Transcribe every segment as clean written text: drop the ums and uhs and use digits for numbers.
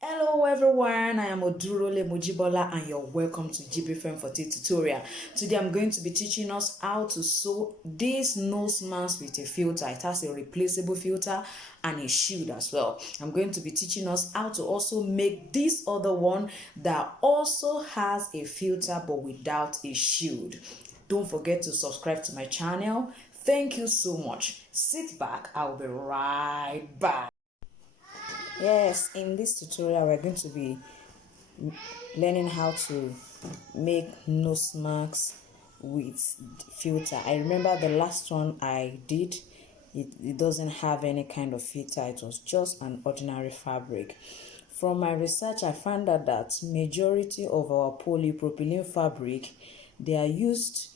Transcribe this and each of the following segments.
Hello everyone, I am Odurole Mujibola and you're welcome to Jibbyfem Forte tutorial. Today I'm going to be teaching us how to sew this nose mask with a filter. It has a replaceable filter and a shield as well. I'm going to be teaching us how to also make this other one that also has a filter but without a shield. Don't forget to subscribe to my channel. Thank you so much. Sit back, I'll be right back. Yes, in this tutorial we're going to be learning how to make nose marks with filter. I remember the last one I did, it doesn't have any kind of filter. It was just an ordinary fabric. From my research, I found out that majority of our polypropylene fabric, they are used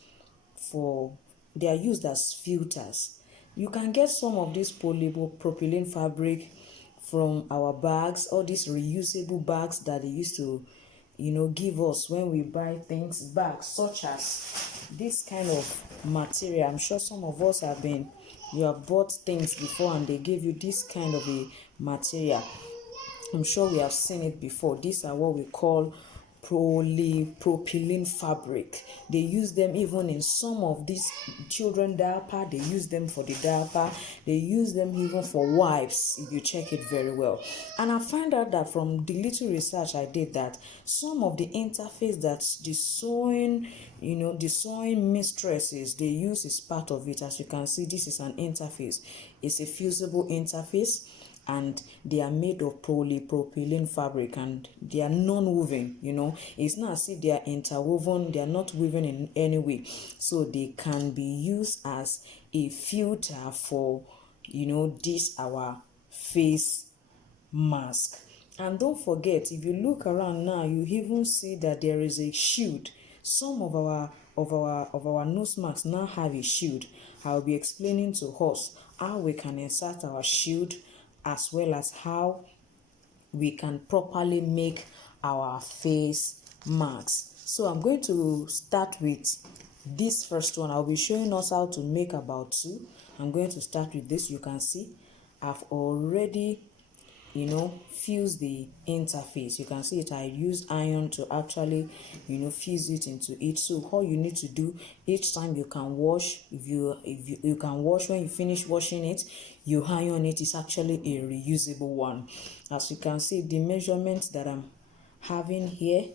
for they are used as filters. You can get some of this polypropylene fabric from our bags, all these reusable bags that they used to give us when we buy things, bags such as this kind of material. I'm sure some of us you have bought things before and they give you this kind of a material. I'm sure we have seen it before. These are what we call polypropylene fabric. They use them even in some of these children diaper. They use them for the diaper. They use them even for wipes if you check it very well. And I find out that from the little research I did that some of the interface that the sewing mistresses they use is part of it. As you can see, this is an interface. It's a fusible interface and they are made of polypropylene fabric and they are non-woven. It's not as if they are interwoven, they are not woven in any way, so they can be used as a filter for this our face mask. And don't forget, if you look around now, you even see that there is a shield. Some of our nose masks now have a shield. I'll be explaining to us how we can insert our shield, as well as how we can properly make our face masks. So I'm going to start with this first one. I'll be showing us how to make about two. I'm going to start with this. You can see I've already fuse the interface. You can see it. I use iron to actually fuse it into it. So all you need to do each time you can wash, if you can wash, when you finish washing it, you iron it. It's actually a reusable one. As you can see, the measurements that I'm having here,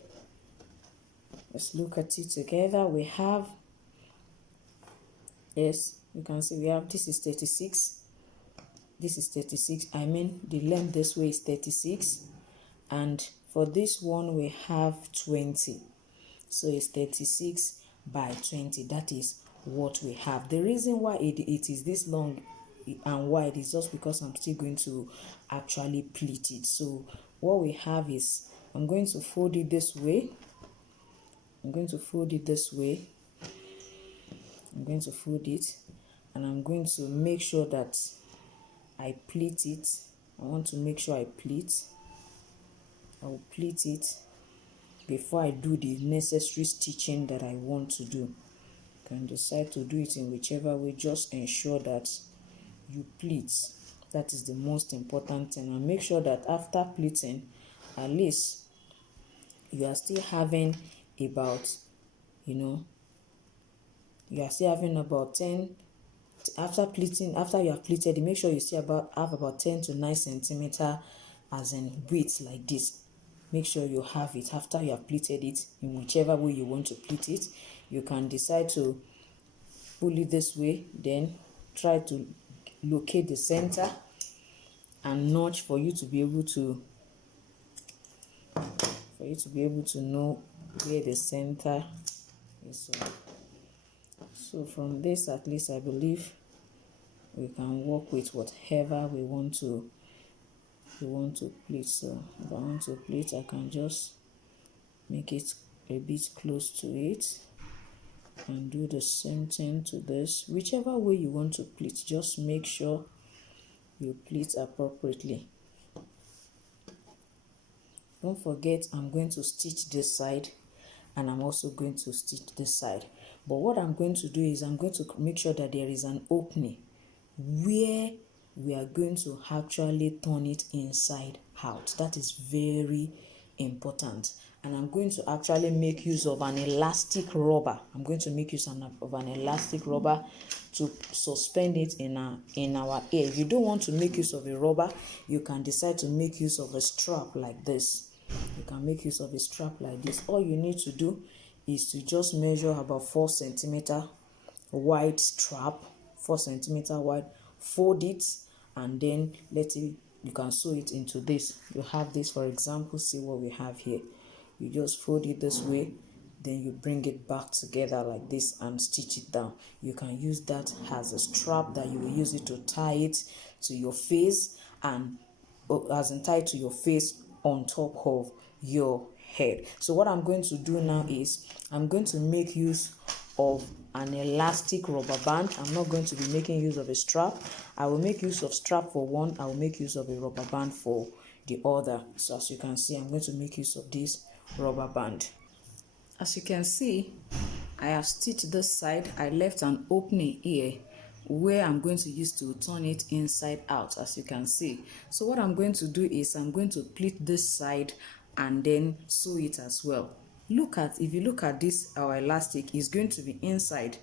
let's look at it together. We have, yes, you can see we have, this is 36. This is 36. I mean, the length this way is 36. And for this one, we have 20. So it's 36 by 20. That is what we have. The reason why it is this long and wide is just because I'm still going to actually pleat it. So what we have is, I'm going to fold it this way. I'm going to fold it this way. I'm going to fold it. And I'm going to make sure that I pleat it. I want to make sure I pleat. I will pleat it before I do the necessary stitching that I want to do. You can decide to do it in whichever way. Just ensure that you pleat. That is the most important thing. And make sure that after pleating, at least you are still having about, you are still having about 10. After pleating, after you have pleated it, make sure you still have about 10 to 9 centimeter as in width, like this. Make sure you have it after you have pleated it in whichever way you want to pleat it. You can decide to pull it this way, then try to locate the center and notch for you to be able to know where the center is. So from this, at least I believe we can work with whatever we want to pleat. So if I want to pleat, I can just make it a bit close to it and do the same thing to this. Whichever way you want to pleat, just make sure you pleat appropriately. Don't forget, I'm going to stitch this side and I'm also going to stitch this side. But what I'm going to do is I'm going to make sure that there is an opening where we are going to actually turn it inside out. That is very important. And I'm going to actually make use of an elastic rubber. I'm going to make use of an elastic rubber to suspend it in our ear. If you don't want to make use of a rubber, you can decide to make use of a strap like this. You can make use of a strap like this. All you need to do is to just measure about 4 centimeter wide strap, 4 centimeter wide, fold it, and then you can sew it into this. You have this, for example, see what we have here. You just fold it this way, then you bring it back together like this and stitch it down. You can use that as a strap that you will use it to tie it to your face, and as in tie to your face on top of your head. So what I'm going to do now is I'm going to make use of an elastic rubber band. I'm not going to be making use of a strap. I will make use of strap for one. I will make use of a rubber band for the other. So as you can see, I'm going to make use of this rubber band. As you can see, I have stitched this side. I left an opening here where I'm going to use to turn it inside out, as you can see. So what I'm going to do is I'm going to pleat this side and then sew it as well. If you look at this, our elastic is going to be inside.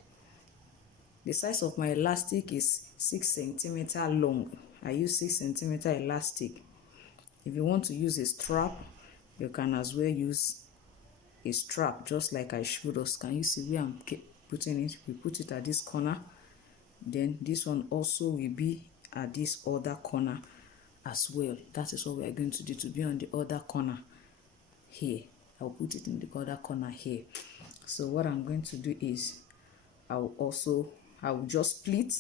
The size of my elastic is 6 centimeter long. I use 6 centimeter elastic. If you want to use a strap, you can as well use a strap, just like I showed us. Can you see where I'm putting it? We put it at this corner, then this one also will be at this other corner as well. That is what we are going to do, to be on the other corner here. I'll put it in the other corner here. So what I'm going to do is I will just pleat,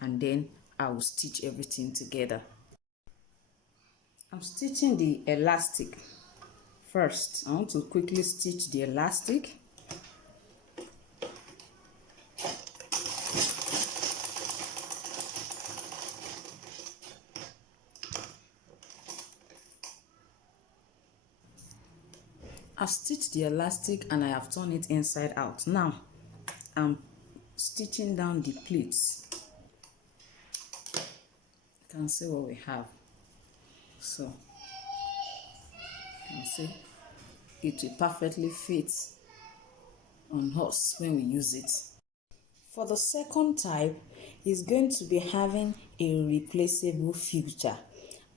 and then I will stitch everything together. I'm stitching the elastic. First, I want to quickly stitch the elastic. I've stitched the elastic and I have turned it inside out. Now, I'm stitching down the pleats. You can see what we have. So, you can see it will perfectly fit on us when we use it. For the second type, it's going to be having a replaceable filter,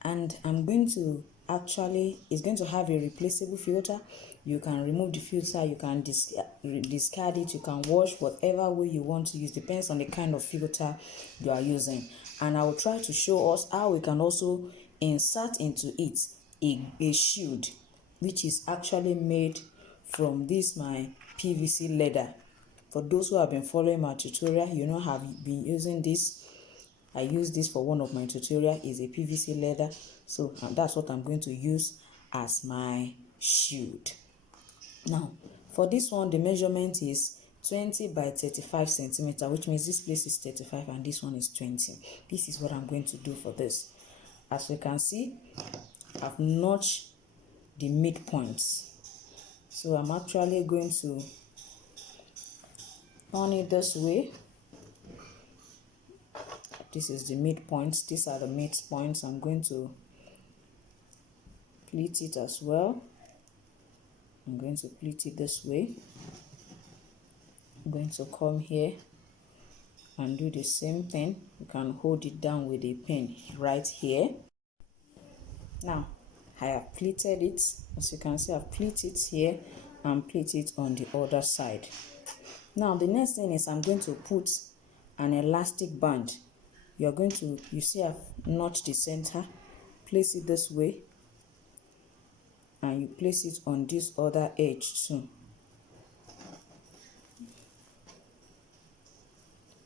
and it's going to have a replaceable filter. You can remove the filter, you can discard it, you can wash whatever way you want to use, depends on the kind of filter you are using. And I will try to show us how we can also insert into it a shield, which is actually made from my PVC leather. For those who have been following my tutorial, you know I've been using this. I use this for one of my tutorial. Is a PVC leather, so that's what I'm going to use as my shield. Now for this one, the measurement is 20 by 35 centimeter, which means this place is 35 and this one is 20. This is what I'm going to do for this. As you can see, I've notched the midpoints, so I'm actually going to turn it this way. This is the midpoints. These are the midpoints. I'm going to pleat it as well. I'm going to pleat it this way. I'm going to come here and do the same thing. You can hold it down with a pen right here. Now I have pleated it. As you can see, I've pleated it here and pleat it on the other side. Now the next thing is I'm going to put an elastic band. You see I've notched the center, place it this way, and you place it on this other edge too.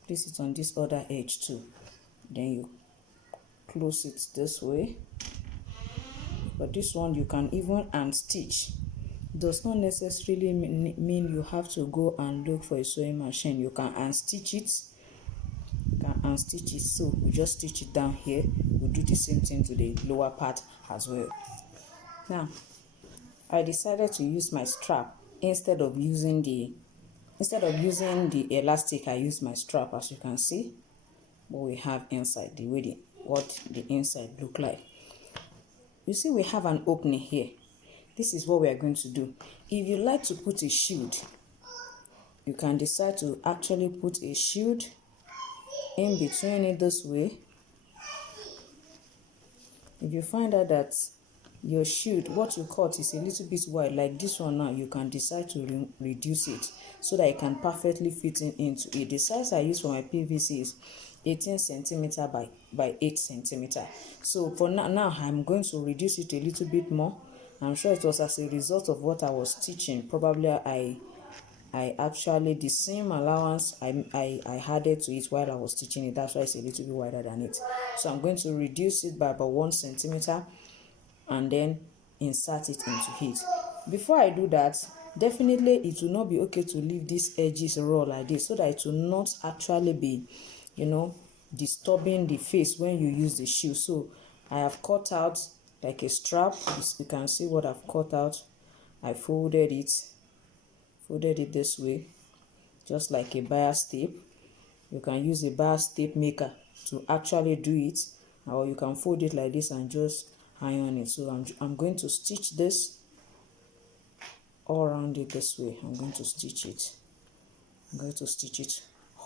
Place it on this other edge too. Then you close it this way. But this one you can even unstitch. Does not necessarily mean you have to go and look for a sewing machine. You can unstitch it. So we just stitch it down here. We'll do the same thing to the lower part as well. Now I decided to use my strap instead of using the elastic. I used my strap, as you can see. what we have inside, what the inside look like. You see, we have an opening here. This is what we are going to do. If you like to put a shield, you can decide to actually put a shield in between it this way. If you find out that your shield, what you cut, is a little bit wide, like this one now, you can decide to reduce it so that it can perfectly fit into it. The size I use for my PVC is 18 centimeter by 8 centimeter. So for now I'm going to reduce it a little bit more. I'm sure it was as a result of what I was teaching. Probably I actually, the same allowance I added to it while I was teaching it. That's why it's a little bit wider than it. So I'm going to reduce it by about 1 centimeter and then insert it into it. Before I do that, definitely it will not be okay to leave these edges raw like this, so that it will not actually be, disturbing the face when you use the shoe. So I have cut out like a strap. You can see what I've cut out. I folded it this way, just like a bias tape. You can use a bias tape maker to actually do it, or you can fold it like this and just iron it. So I'm going to stitch this all around it this way. I'm going to stitch it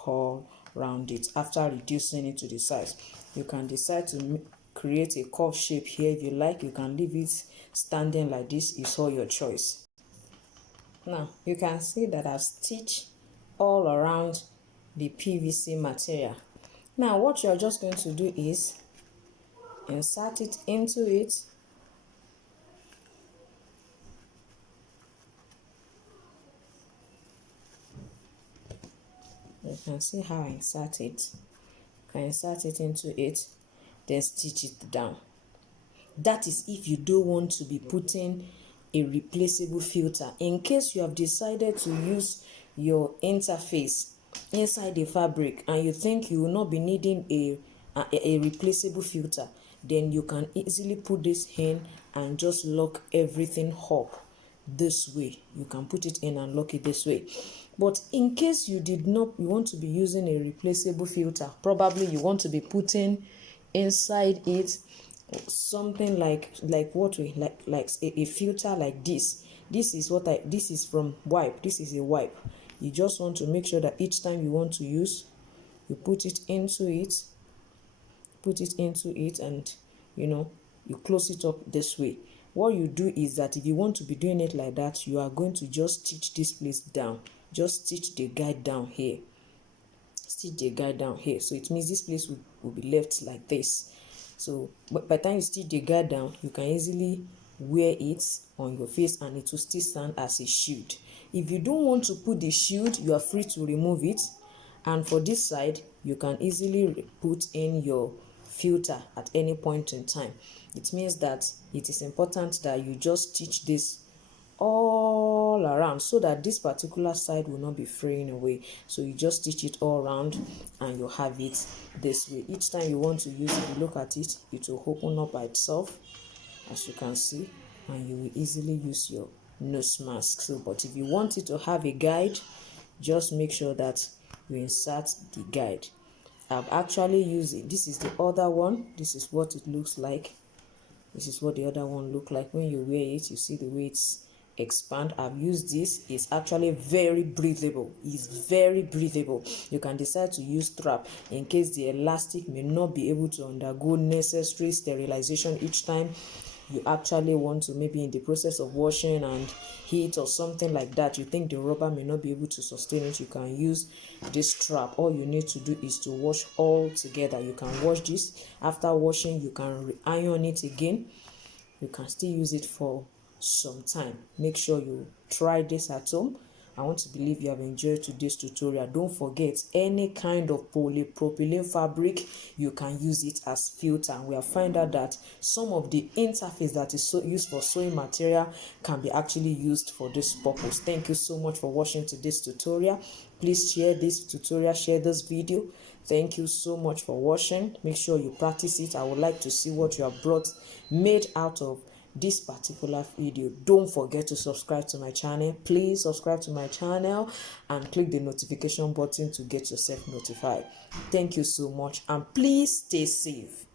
all around it after reducing it to the size. You can decide to create a curve shape here if you like. You can leave it standing like this. It's all your choice. Now you can see that I've stitched all around the PVC material. Now what you're just going to do is insert it into it. You can see how I insert it. You can insert it into it, then stitch it down. That is if you don't want to be putting a replaceable filter. In case you have decided to use your interface inside the fabric and you think you will not be needing a replaceable filter, then you can easily put this in and just lock everything up this way. You can put it in and lock it this way. But in case you want to be using a replaceable filter, probably you want to be putting inside it something like a filter like this. This is from wipe. This is a wipe. You just want to make sure that each time you want to use, you put it into it, and you close it up this way. What you do is that if you want to be doing it like that, you are going to just stitch this place down. Just stitch the guide down here. So it means this place will be left like this. So by the time you stitch the guide down, you can easily wear it on your face and it will still stand as a shield. If you don't want to put the shield, you are free to remove it. And for this side, you can easily put in your filter at any point in time. It means that it is important that you just stitch this all around so that this particular side will not be fraying away. So you just stitch it all around and you have it this way. Each time you want to use it, you look at it, it will open up by itself, as you can see, and you will easily use your nose mask. So but if you want it to have a guide, just make sure that you insert the guide. I've actually used it. This is the other one. This is what it looks like. This is what the other one look like. When you wear it, you see the way it's expand. I've used this. It's actually very breathable. It's very breathable. You can decide to use strap in case the elastic may not be able to undergo necessary sterilization each time you actually want to, maybe in the process of washing and heat or something like that, you think the rubber may not be able to sustain it. You can use this strap. All you need to do is to wash all together. You can wash this. After washing, you can iron it again. You can still use it for some time. Make sure you try this at home. I want to believe you have enjoyed today's tutorial. Don't forget, any kind of polypropylene fabric, you can use it as filter. And we have found out that some of the interface that is used for sewing material can be actually used for this purpose. Thank you so much for watching today's tutorial. Please share this tutorial, share this video. Thank you so much for watching. Make sure you practice it. I would like to see what you have made out of this particular video, don't forget to subscribe to my channel. Please subscribe to my channel and click the notification button to get yourself notified. Thank you so much, and please stay safe.